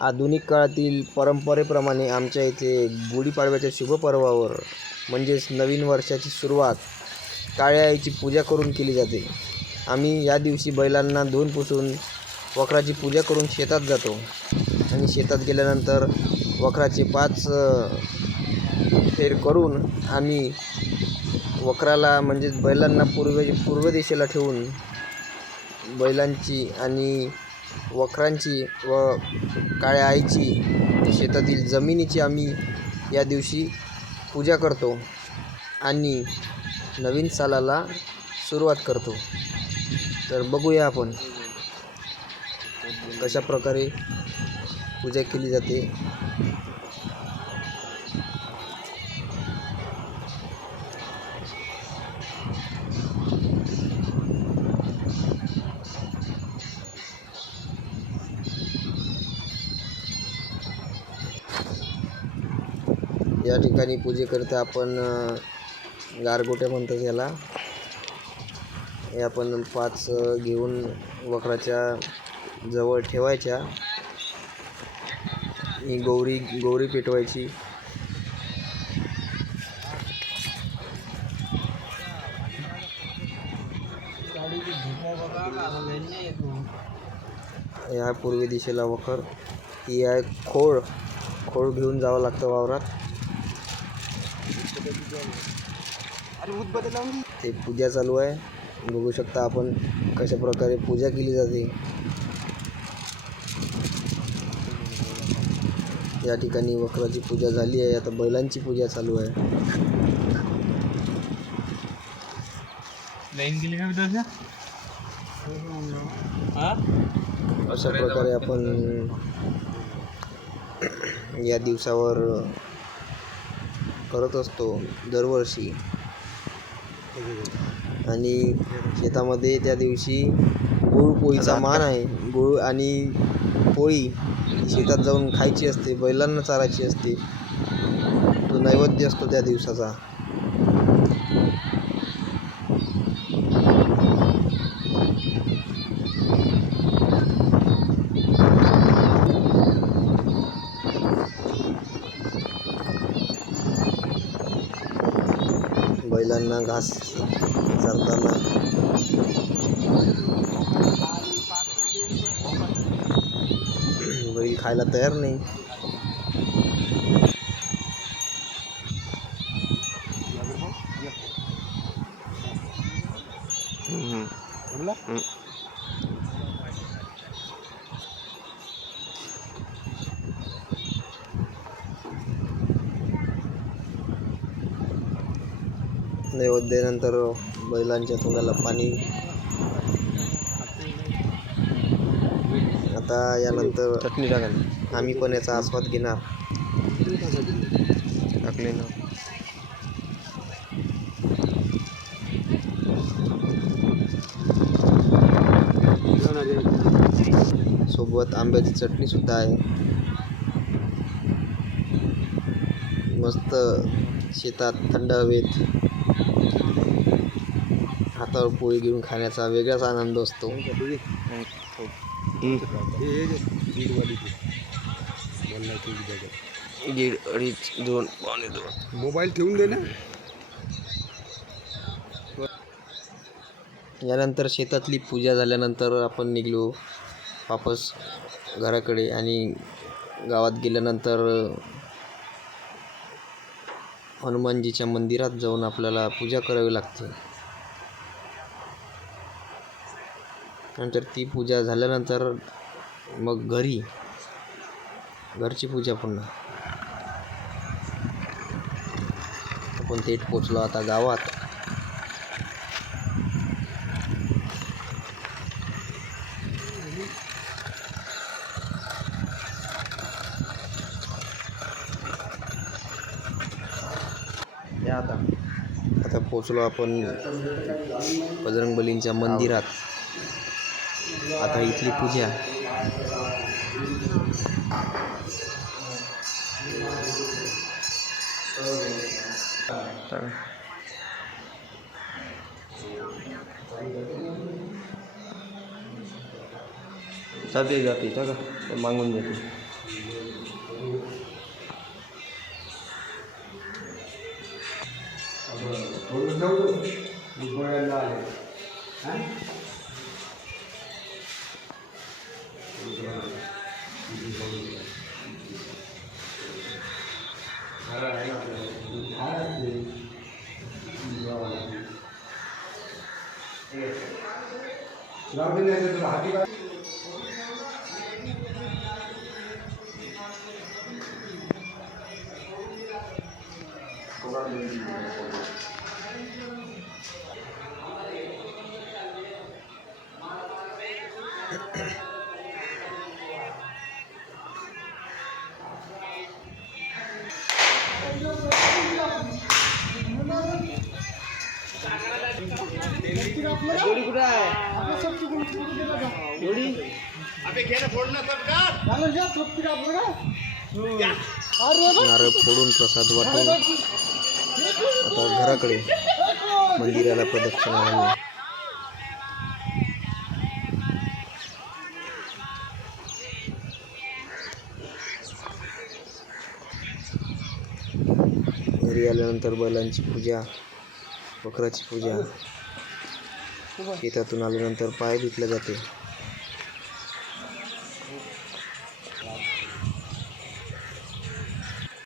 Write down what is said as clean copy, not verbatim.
आधुनिक काळातील परंपरेप्रमाणे आमच्या इथे गुढीपाडव्याच्या शुभपर्वावर म्हणजेच नवीन वर्षाची सुरुवात काळ्या आईची पूजा करून केली जाते. आम्ही या दिवशी बैलांना धुवून पुसून वखराची पूजा करून शेतात जातो आणि शेतात गेल्यानंतर वखराचे 5 फेर करून आम्ही वखराला म्हणजेच बैलांना पूर्व दिशेला ठेवून बैलांची आणि वखरांची व काळ्या आईची शेतातील जमिनीची आम्ही या दिवशी पूजा करतो आणि नवीन सालाला सुरुवात करतो. तर बघूया आपण कशा प्रकारे पूजा केली जाते. या ठिकाणी पूजेकरता आपण गारगोट्या म्हणतात याला. हे आपण 5 घेऊन वखराच्या जवळ ठेवायच्या. ही गौरी पेटवायची. ह्या पूर्वी दिशेला वखर. ही आहे खोळ घेऊन जावं लागतं वावरात. ते पूजा चालू आहे. बघू शकता आपण कशा प्रकारे पूजा केली जाते. या ठिकाणी वखराची पूजा झाली आहे. आता बैलांची पूजा चालू आहे. अशा प्रकारे आपण या दिवसावर करत असतो दरवर्षी. आणि शेतामध्ये त्या दिवशी गुळपोळीचा मान आहे. गुळ आणि पोळी शेतात जाऊन खायची असते, बैलांना चारायची असते. तो नैवेद्य असतो त्या दिवसाचा. बैलांना घास चारताना बैल खायला तयार नाही. नैवेद्यानंतर बैलांच्या तोंडाला पाणी. आता यानंतर चटणी टाकायला आम्ही पण याचा आस्वाद घेणार. टाकले ना. सोबत आंब्याची चटणी सुद्धा आहे. मस्त शेतात थंड हवेत हातावर पोळी घेऊन खाण्याचा वेगळाच आनंद असतो. दीड, अडीच, 2, पावणे 2. मोबाईल ठेवून दे ना. यानंतर शेतातली पूजा झाल्यानंतर आपण निघलो वापस घराकडे. आणि गावात गेल्यानंतर हनुमानजीच्या मंदिरात जाऊन आपल्याला पूजा करावी लागते. नंतर ती पूजा झाल्यानंतर मग घरची पूजा पुन्हा. आपण थेट पोचलो आता गावात. आता पोचलो आपण बजरंगबलींच्या मंदिरात. आता इथली पूजा. जाते जाते का मागून जाते. जोडी कुठं आहे? जोडी नारळ फोडून प्रसाद वाटून आता घराकडे मंदिराला प्रदक्षिणा घालणे. घरी आल्यानंतर बैलांची पूजा, बकराची पूजा, शेतातून आल्यानंतर पाय धुतले जाते.